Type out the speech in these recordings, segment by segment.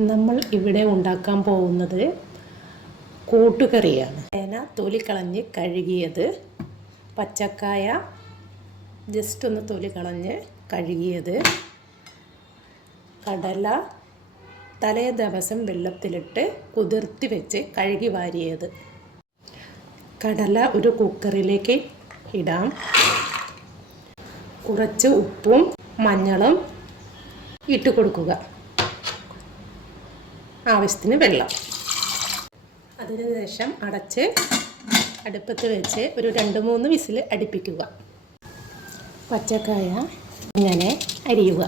നമ്മൾ ഇവിടെ ഉണ്ടാക്കാൻ പോകുന്നത് കൂട്ടുകറിയാണ്. ചേന തൊലി കളഞ്ഞ് കഴുകിയത്, പച്ചക്കായ ജസ്റ്റ് ഒന്ന് തൊലി കളഞ്ഞ് കഴുകിയത്, കടല തലേ ദിവസം വെള്ളത്തിലിട്ട് കുതിർത്തി വെച്ച് കഴുകി വാരിയത്. കടല ഒരു കുക്കറിലേക്ക് ഇടാം. കുറച്ച് ഉപ്പും മഞ്ഞളും ഇട്ട് കൊടുക്കുക. ആവശ്യത്തിന് വെള്ളം. അതിനുശേഷം അടച്ച് അടുപ്പത്ത് വെച്ച് ഒരു 2-3 വിസിൽ അടുപ്പിക്കുക. പച്ചക്കായ ഇങ്ങനെ അരിയുക.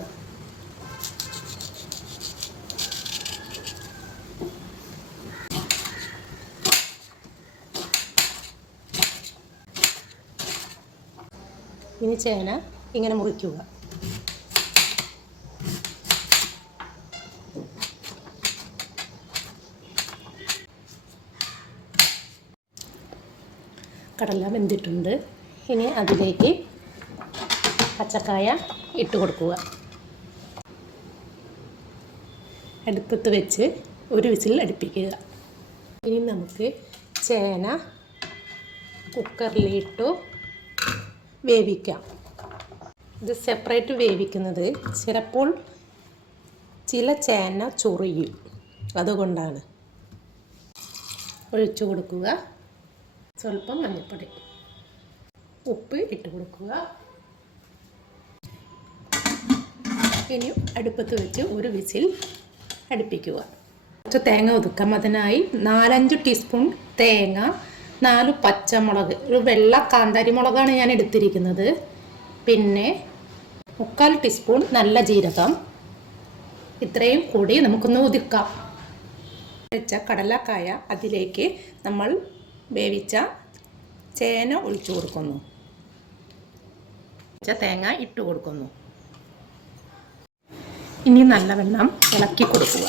ഇനി ചേന ഇങ്ങനെ മുറിക്കുക. കടല വെന്തിട്ടുണ്ട്. ഇനി അതിലേക്ക് പച്ചക്കായ ഇട്ട് കൊടുക്കുക. അടുപ്പത്ത് വെച്ച് ഒരു വിസിൽ അടുപ്പിക്കുക. ഇനി നമുക്ക് ചേന കുക്കറിലിട്ടു വേവിക്കാം. ഇത് സെപ്പറേറ്റ് വേവിക്കുന്നത് ചിലപ്പോൾ ചില ചേന ചൊറിയും, അതുകൊണ്ടാണ്. ഒഴിച്ചു കൊടുക്കുക. സ്വല്പം മഞ്ഞൾപ്പൊടി, ഉപ്പ് ഇട്ട് കൊടുക്കുക. ഇനി അടുപ്പത്ത് വെച്ച് ഒരു വിസിൽ അടുപ്പിക്കുക. കുറച്ച് തേങ്ങ ഒതുക്കാം. അതിനായി 4-5 ടീസ്പൂൺ തേങ്ങ, 4 പച്ചമുളക്, ഒരു വെള്ള കാന്താരി മുളകാണ് ഞാൻ എടുത്തിരിക്കുന്നത്. പിന്നെ 3/4 ടീസ്പൂൺ നല്ല ജീരകം. ഇത്രയും കൂടി നമുക്കൊന്ന് ഒതുക്കാം. വെച്ച കടലക്കായ അതിലേക്ക് നമ്മൾ വേവിച്ച ചേന ഒഴിച്ചു കൊടുക്കുന്നു. തേങ്ങ ഇട്ട് കൊടുക്കുന്നു. ഇനി നല്ലവണ്ണം ഇളക്കി കൊടുക്കുക.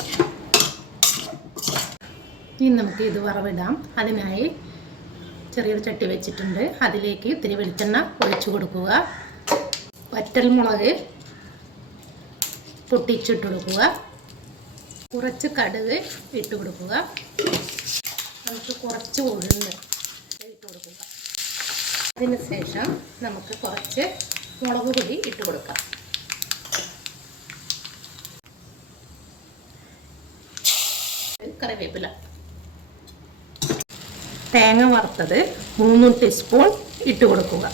ഇനി നമുക്ക് ഇത് വറവിടാം. അതിനായി ചെറിയൊരു ചട്ടി വെച്ചിട്ടുണ്ട്. അതിലേക്ക് ഇത്തിരി വെളിച്ചെണ്ണ ഒഴിച്ചു കൊടുക്കുക. വറ്റൽമുളക് പൊട്ടിച്ചിട്ട് കൊടുക്കുക. കുറച്ച് കടുക് ഇട്ട് കൊടുക്കുക. നമുക്ക് കുറച്ച് ഉഴുന്ന് ഇട്ട് കൊടുക്കുക. അതിന് ശേഷം നമുക്ക് കുറച്ച് മുളക് പൊടി ഇട്ട് കൊടുക്കാം. കറിവേപ്പില. തേങ്ങ വറുത്തത് 3 ടീസ്പൂൺ ഇട്ട് കൊടുക്കുക.